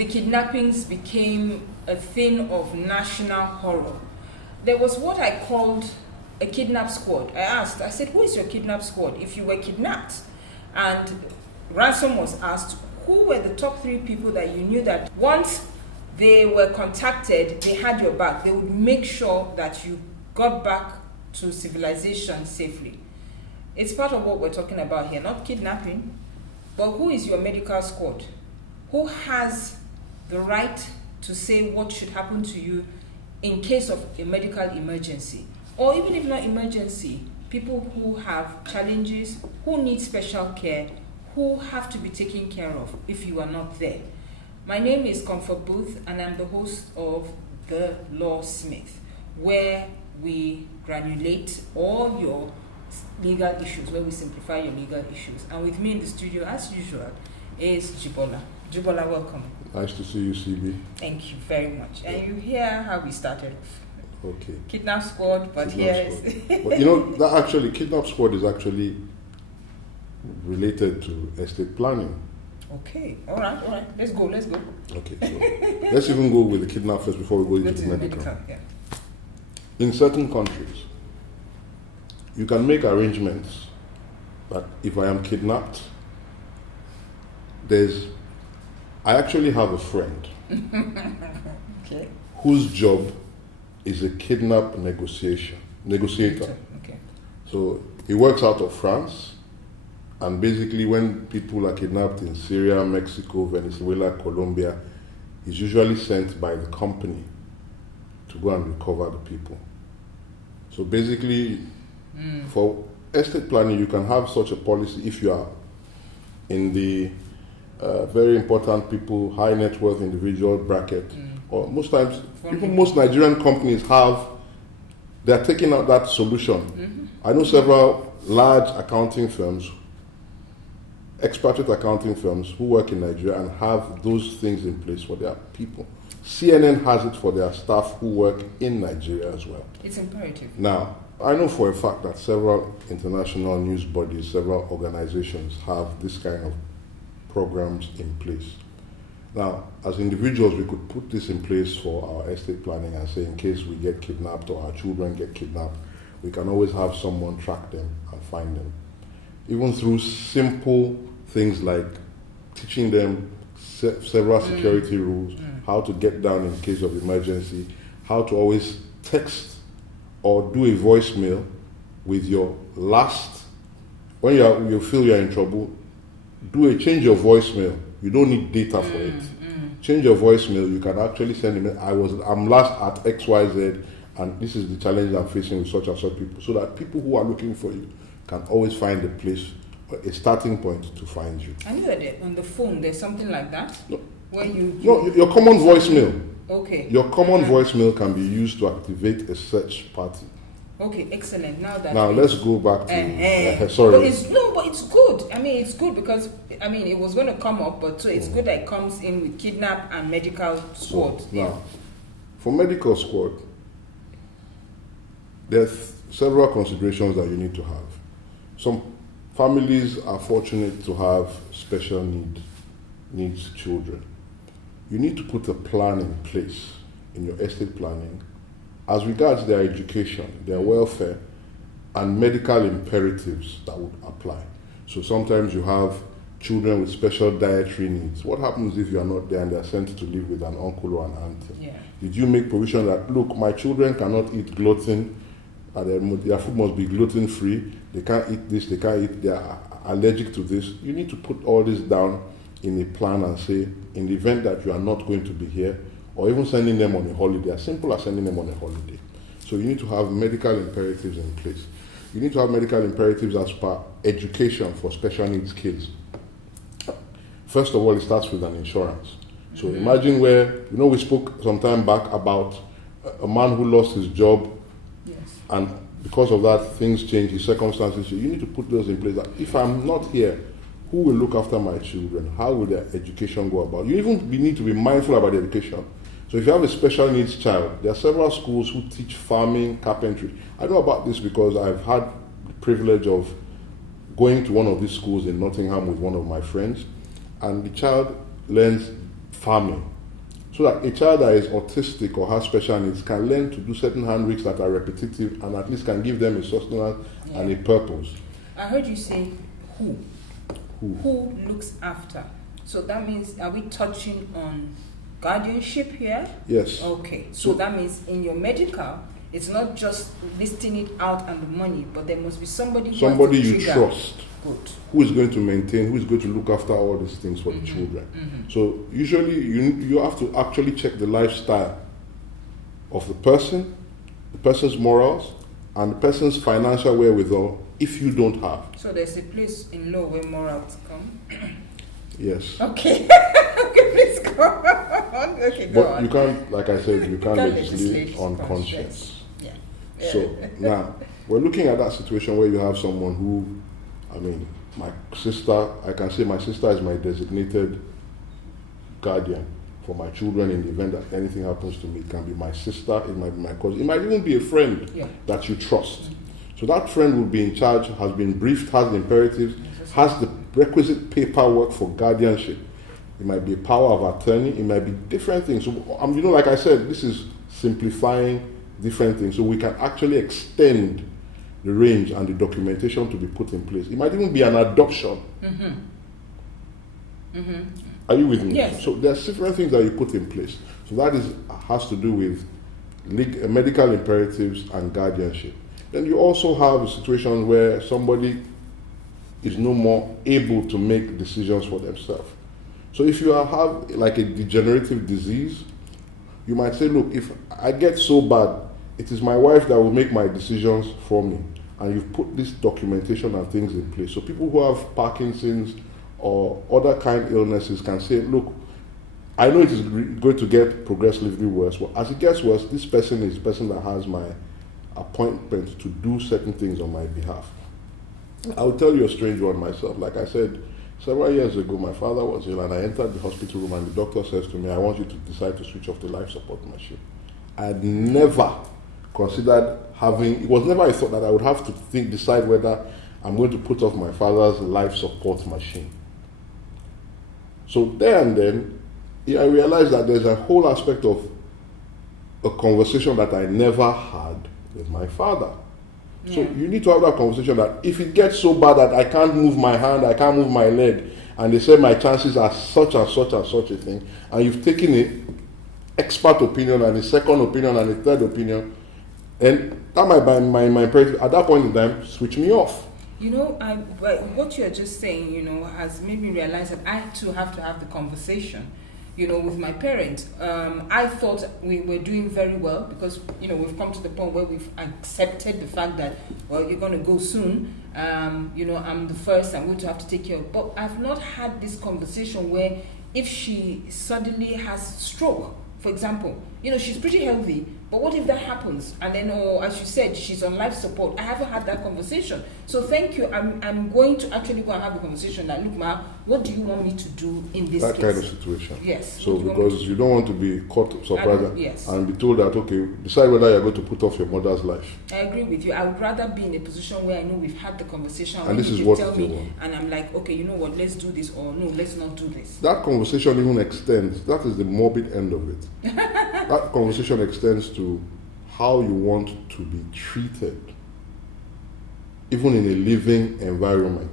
the kidnappings became a thing of national horror, there was what I called a kidnap squad. I said, who is your kidnap squad? If you were kidnapped and ransom was asked, who were the top 3 people that you knew that once they were contacted, they had your back? They would make sure that you got back to civilization safely. It's part of what we're talking about here, not kidnapping, but who is your medical squad? Who has the right to say what should happen to you in case of a medical emergency? Or even if not emergency, people who have challenges, who need special care, who have to be taken care of if you are not there. My name is Comfort Booth, and I'm the host of the Lawsmyth, where we granulate all your legal issues, where we simplify your legal issues. And with me in the studio, as usual, is Jibola. Jibola, welcome. Nice to see you, CB. Thank you very much. And you hear how we started off. Okay. Kidnap squad, but yes. But you know, that actually, kidnap squad is actually related to estate planning. Okay, all right. Let's go. Okay, so let's even go with the kidnap first before we go into the medical. Yeah. In certain countries, you can make arrangements that if I am kidnapped, I actually have a friend Okay. whose job is a kidnap negotiator. Okay. So he works out of France, and basically when people are kidnapped in Syria, Mexico, Venezuela, Colombia, he's usually sent by the company to go and recover the people. So basically, for estate planning, you can have such a policy if you are in the very important people, high net worth individual bracket, or most times, even most Nigerian companies they're taking out that solution. I know several large accounting firms, expatriate accounting firms who work in Nigeria and have those things in place for their people. CNN has it for their staff who work in Nigeria as well. It's imperative. Now, I know for a fact that several international news bodies, several organizations have this kind of programs in place. Now, as individuals, we could put this in place for our estate planning and say in case we get kidnapped or our children get kidnapped, we can always have someone track them and find them. Even through simple things like teaching them several security rules, how to get down in case of emergency, how to always text or do a voicemail with your last, when you feel you're in trouble, change your voicemail. You don't need data for it. Change your voicemail. You can actually send email. I'm last at XYZ, and this is the challenge I'm facing with such and such people, so that people who are looking for you can always find a place, a starting point to find you. I knew that on the phone there's something like that. No. Where you Your common voicemail. Okay. Your common voicemail can be used to activate a search party. Okay, excellent. Now let's go back to sorry. But it's good. I mean, it's good because it was going to come up, but so it's good that it comes in with kidnap and medical squad. So, now, for medical squad, there's several considerations that you need to have. Some families are fortunate to have special needs children. You need to put a plan in place in your estate planning as regards their education, their welfare, and medical imperatives that would apply. So sometimes you have children with special dietary needs. What happens if you are not there and they are sent to live with an uncle or an auntie? Yeah. Did you make provision that, look, my children cannot eat gluten, their food must be gluten-free, they can't eat this, they can't eat, they are allergic to this. You need to put all this down in a plan and say, in the event that you are not going to be here, or even sending them on a holiday, as simple as sending them on a holiday. So you need to have medical imperatives in place. You need to have medical imperatives as per education for special needs kids. First of all, it starts with an insurance. So imagine where, we spoke some time back about a man who lost his job, yes, and because of that, things change, his circumstances. So you need to put those in place. That if I'm not here, who will look after my children? How will their education go about? You need to be mindful about education. So if you have a special needs child, there are several schools who teach farming, carpentry. I know about this because I've had the privilege of going to one of these schools in Nottingham with one of my friends, and the child learns farming, so that a child that is autistic or has special needs can learn to do certain handworks that are repetitive and at least can give them a sustenance and a purpose. I heard you say who. Who looks after? So that means, are we touching on guardianship here? Yes. Okay. So that means in your medical, it's not just listing it out and the money, but there must be somebody you trust. Good. Who is going to maintain, who is going to look after all these things for the children. So usually you have to actually check the lifestyle of the person's morals, and the person's financial wherewithal if you don't have. So there's a place in law where morals come? Yes. Okay. Okay, please go on. Okay, go on. But you can't, like I said, you can't legislate on conscience. Yeah. So now, we're looking at that situation where you have someone who, my sister, I can say my sister is my designated guardian for my children in the event that anything happens to me. It can be my sister, it might be my cousin, it might even be a friend that you trust. So that friend will be in charge, has been briefed, has the imperatives, has the requisite paperwork for guardianship. It might be a power of attorney, it might be different things. So, like I said, this is simplifying different things. So we can actually extend the range and the documentation to be put in place. It might even be an adoption. Are you with me? Yes. So there's different things that you put in place. So that has to do with medical imperatives and guardianship. Then you also have a situation where somebody is no more able to make decisions for themselves. So if you have like a degenerative disease, you might say, look, if I get so bad, it is my wife that will make my decisions for me. And you've put this documentation and things in place. So people who have Parkinson's or other kind of illnesses can say, look, I know it is going to get progressively worse. But as it gets worse, this person is the person that has my appointment to do certain things on my behalf. I'll tell you a strange one myself. Like I said, several years ago, my father was ill and I entered the hospital room and the doctor says to me, I want you to decide to switch off the life support machine. I had never considered it was never a thought that I would have to decide whether I'm going to put off my father's life support machine. So there and then, I realized that there's a whole aspect of a conversation that I never had with my father. So you need to have that conversation that if it gets so bad that I can't move my hand, I can't move my leg, and they say my chances are such and such and such a thing, and you've taken an expert opinion and a second opinion and a third opinion, and that might be my imperative. At that point in time, switch me off. What you're just saying, has made me realize that I too have to have the conversation, with my parents. I thought we were doing very well because, we've come to the point where we've accepted the fact that, well, you're going to go soon. I'm the first, I'm going to have to take care of. But I've not had this conversation where if she suddenly has stroke, for example, she's pretty healthy, but what if that happens? And then, as you said, she's on life support. I haven't had that conversation. So thank you. I'm going to actually go and have a conversation that, look, Ma, what do you want me to do in this case? That kind of situation. Yes. So because you don't want to be caught surprised and be told that, okay, decide whether you're going to put off your mother's life. I agree with you. I would rather be in a position where I know we've had the conversation and this is what tell you me, want. and I'm like, okay, you know what, let's do this, or no, let's not do this. That conversation even extends. That is the morbid end of it. That conversation extends to how you want to be treated, even in a living environment.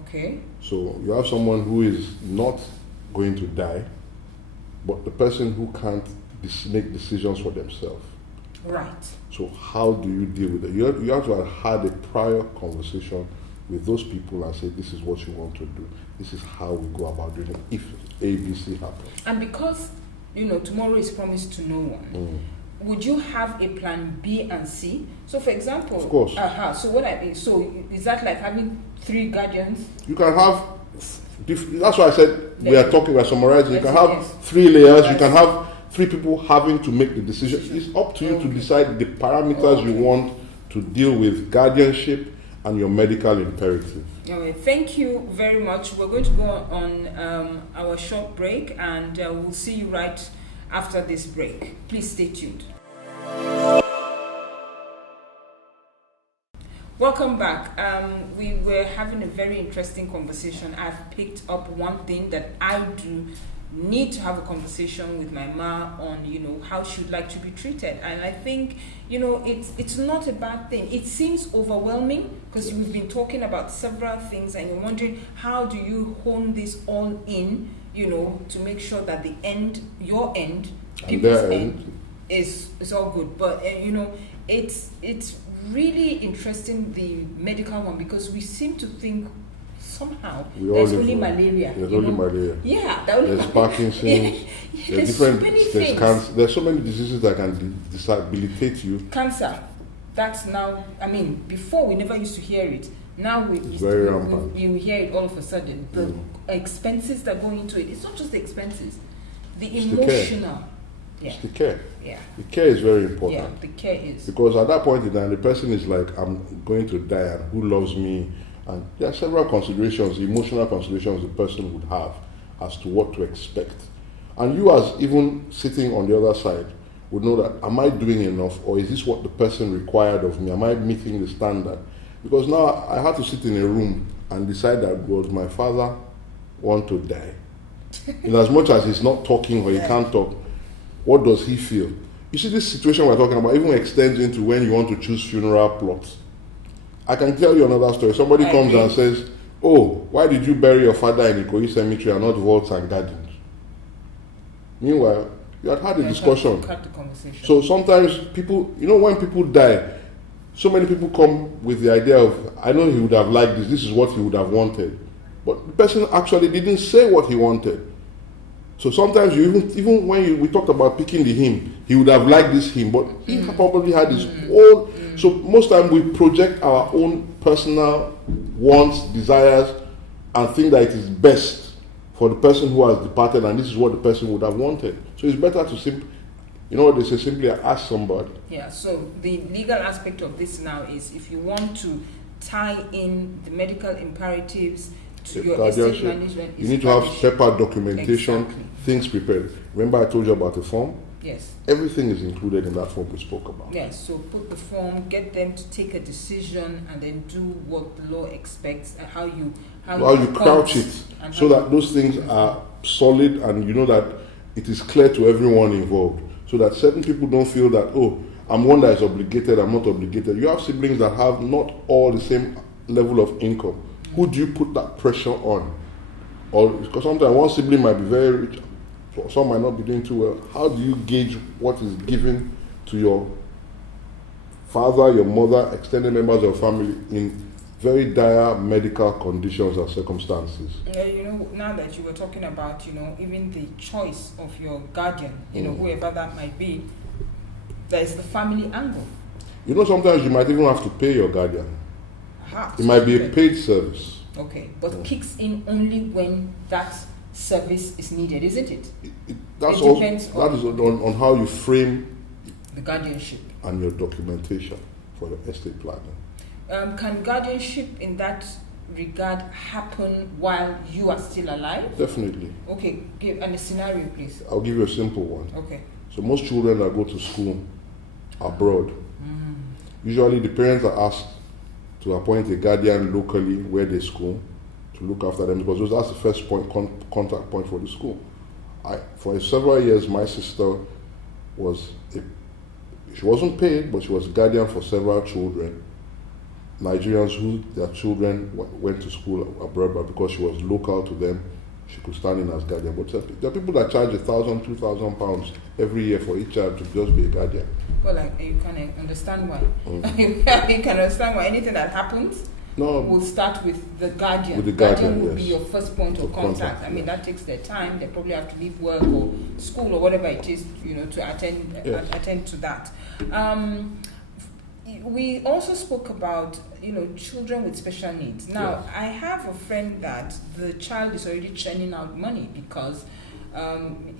Okay. So you have someone who is not going to die, but the person who can't make decisions for themselves. Right. So how do you deal with it? You have to have had a prior conversation with those people and say, this is what you want to do. This is how we go about doing it if ABC happens. And because, tomorrow is promised to no one, would you have a plan B and C? So, for example, of course. So is that like having 3 guardians? You can have. That's why I said we are summarizing. You can have 3 layers. You can have 3 people having to make the decision. It's up to you to decide the parameters you want to deal with guardianship and your medical imperative. Okay, thank you very much. We're going to go on our short break, and we'll see you right after this break. Please stay tuned. Welcome back. We were having a very interesting conversation. I've picked up one thing that I do need to have a conversation with my ma on, how she would like to be treated. And I think, it's not a bad thing. It seems overwhelming because we've been talking about several things and you're wondering, how do you hone this all in, to make sure that the end, your end, people's end is all good. But, it's really interesting, the medical one, because we seem to think somehow there's only malaria. There's only malaria. Yeah, there's Parkinson's. There's so many things. Cancer. There's so many diseases that can disabilitate you. Cancer. That's now. I mean, before we never used to hear it. Now it's very rampant. You hear it all of a sudden. The expenses that go into it. It's not just the expenses. The emotional. It's the care. Yeah. The care is very important. Yeah, the care is. Because at that point in time, the person is like, I'm going to die, and who loves me? And there are several considerations, emotional considerations the person would have as to what to expect. And you, as even sitting on the other side, would know that, am I doing enough, or is this what the person required of me? Am I meeting the standard? Because now I had to sit in a room and decide that, does my father want to die? In as much as he's not talking or he can't talk, what does he feel? You see, this situation we're talking about even extends into when you want to choose funeral plots. I can tell you another story. Somebody comes and says, oh, why did you bury your father in Ikoyi Cemetery and not vaults and gardens? Meanwhile, you had a discussion. Cut the conversation. So sometimes people, when people die, so many people come with the idea of, I know he would have liked this is what he would have wanted. But the person actually didn't say what he wanted. So sometimes even when we talked about picking the hymn, he would have liked this hymn, but he probably had his own. So most time we project our own personal wants, desires, and think that it is best for the person who has departed, and this is what the person would have wanted. So it's better to simply ask somebody. Yeah. So the legal aspect of this now is, if you want to tie in the medical imperatives to your estate management, you need to have separate documentation, things prepared. Remember I told you about the form? Yes. Everything is included in that form we spoke about. Yes, so put the form, get them to take a decision, and then do what the law expects, and how you crouch it, so that those things are solid, and you know that it is clear to everyone involved, so that certain people don't feel that, oh, I'm one that is obligated, I'm not obligated. You have siblings that have not all the same level of income. Who do you put that pressure on? Or because sometimes one sibling might be very rich, some might not be doing too well. How do you gauge what is given to your father, your mother, extended members of your family in very dire medical conditions and circumstances? Yeah, now that you were talking about, even the choice of your guardian, whoever that might be, there is the family angle. Sometimes you might even have to pay your guardian. It might be a paid service. Okay, but kicks in only when that service is needed, isn't it? That is on how you frame the guardianship and your documentation for your estate planning. Can guardianship in that regard happen while you are still alive? Definitely. Okay, give a scenario, please. I'll give you a simple one. Okay. So most children that go to school abroad, usually the parents are asked to appoint a guardian locally where they school to look after them, because that's the first contact point for the school. For several years, my sister she wasn't paid, but she was a guardian for several children, Nigerians who their children went to school abroad, but because she was local to them, she could stand in as guardian. But there are people that charge £1,000, £2,000 every year for each child to just be a guardian. Well, you can understand why. You can understand why anything that happens will start with the guardian. With the guardian will be your first point of contact. I mean, that takes their time. They probably have to leave work or school or whatever it is, to attend to that. We also spoke about, children with special needs. Now, I have a friend that the child is already churning out money because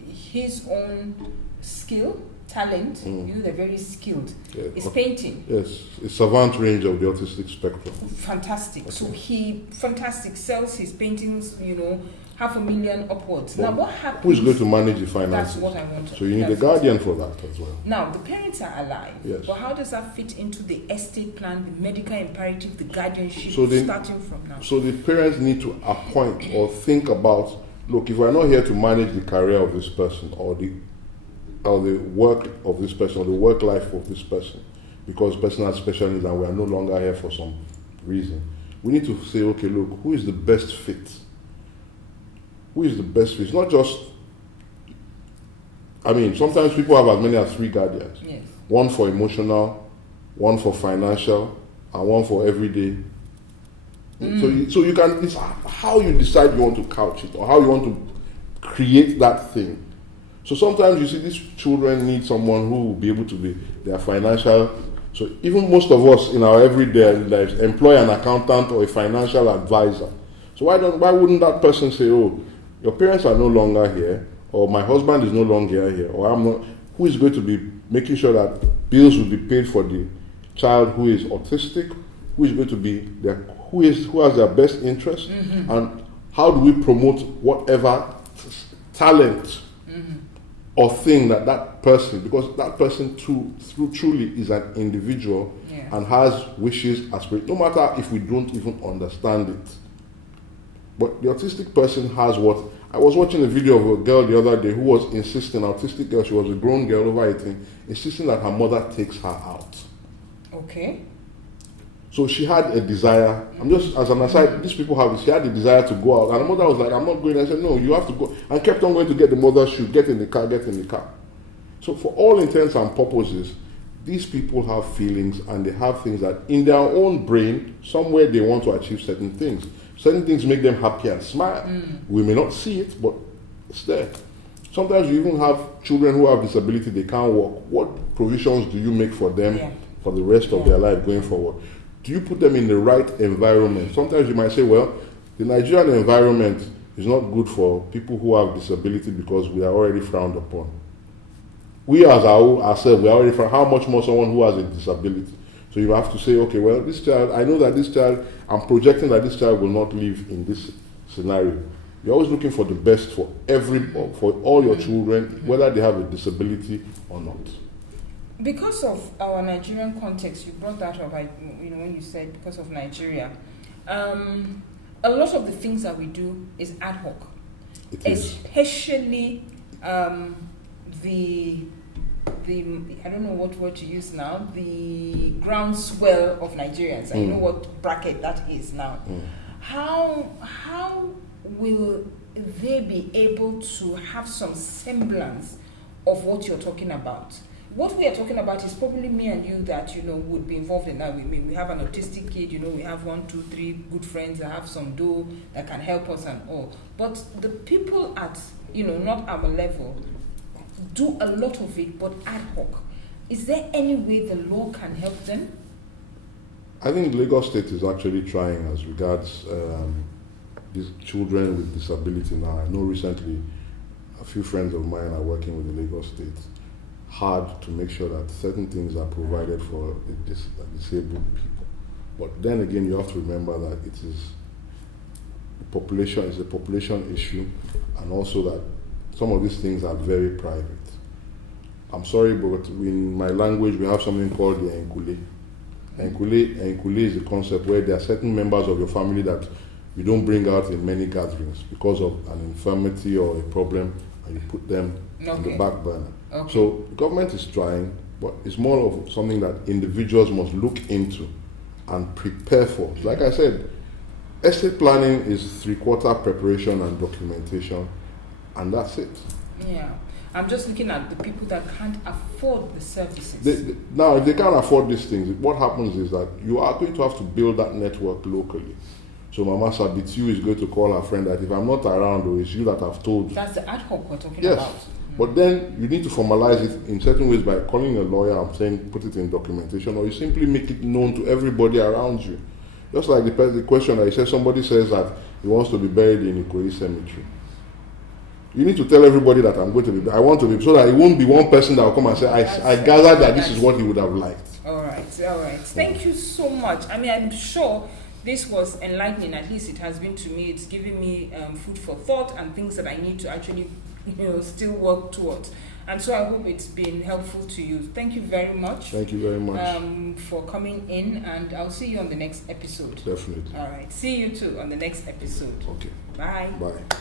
his own skill, talent, they're very skilled, is painting. Yes, it's savant range of the autistic spectrum. Fantastic. Okay. So he sells his paintings, $500,000 upwards. Now what happens? Who is going to manage the finances? That's what I want to. So you need a guardian for that as well. Now the parents are alive. Yes. But how does that fit into the estate plan, the medical imperative, the guardianship, starting from now? So the parents need to appoint or think about look, if we're not here to manage the career of this person or the work of this person or the work life of this person, because person has special needs and we are no longer here for some reason, we need to say, okay, look, who is the best fit? Who is the best fit? It's not just, sometimes people have as many as 3 guardians. Yes. One for emotional, one for financial, and one for everyday. So you can, it's how you decide you want to couch it or how you want to create that thing. So sometimes you see these children need someone who will be able to be their financial. So even most of us in our everyday lives employ an accountant or a financial advisor. So why wouldn't that person say, oh, your parents are no longer here, or my husband is no longer here, or I'm not, who is going to be making sure that bills will be paid for the child who is autistic, who is going to be there, who has their best interest, and how do we promote whatever talent or thing that person, because that person truly is an individual and has wishes, aspirations, no matter if we don't even understand it. But the autistic person has what, I was watching a video of a girl the other day who was insisting, autistic girl, she was a grown girl over 18, insisting that her mother takes her out. Okay. So she had a desire, I'm just, as an aside, these people have, she had a desire to go out, and the mother was like, I'm not going. I said, no, you have to go, and kept on going to get the mother's shoe, get in the car. So for all intents and purposes, these people have feelings, and they have things that in their own brain, somewhere they want to achieve certain things. Certain things make them happy and smile. We may not see it, but it's there. Sometimes you even have children who have disability, they can't walk. What provisions do you make for them for the rest of their life going forward? Do you put them in the right environment? Sometimes you might say, well, the Nigerian environment is not good for people who have disability because we are already frowned upon. We as ourselves, we are already frowned. How much more someone who has a disability? So you have to say, okay, well, this child, I know that this child, I'm projecting that this child will not live in this scenario. You're always looking for the best for all your children, whether they have a disability or not. Because of our Nigerian context, you brought that up, when you said because of Nigeria, a lot of the things that we do is ad hoc. Especially the I don't know what word to use now, the groundswell of Nigerians. I know what bracket that is now. How will they be able to have some semblance of what you're talking about? What we are talking about is probably me and you that, would be involved in that. We have an autistic kid, we have 1, 2, 3 good friends that have some dough that can help us and all. But the people at, not our level, do a lot of it, but ad hoc. Is there any way the law can help them? I think Lagos State is actually trying as regards these children with disability now. I know recently a few friends of mine are working with the Lagos State hard to make sure that certain things are provided for disabled people. But then again, you have to remember that it is a population issue, and also that some of these things are very private. I'm sorry, but in my language, we have something called the enkule. Enkule is a concept where there are certain members of your family that you don't bring out in many gatherings because of an infirmity or a problem, and you put them on the back burner. Okay. So the government is trying, but it's more of something that individuals must look into and prepare for. Like I said, estate planning is 3/4 preparation and documentation, and that's it. Yeah. I'm just looking at the people that can't afford the services. Now, if they can't afford these things, what happens is that you are going to have to build that network locally. So Mama Sabitiu is going to call her friend that if I'm not around, or it's you that I've told. That's the ad hoc we're talking about. Yes. But then you need to formalize it in certain ways by calling a lawyer and saying put it in documentation, or you simply make it known to everybody around you. Just like the question that you said, somebody says that he wants to be buried in Ikoyi Cemetery. You need to tell everybody that I want to be, so that it won't be one person that will come and say, I gathered that this is what he would have liked. All right. Thank you so much. I'm sure this was enlightening, at least it has been to me. It's giving me food for thought and things that I need to actually still work towards. And so I hope it's been helpful to you. Thank you very much. Thank you very much. For coming in, and I'll see you on the next episode. Definitely. All right. See you too on the next episode. Okay. Bye. Bye.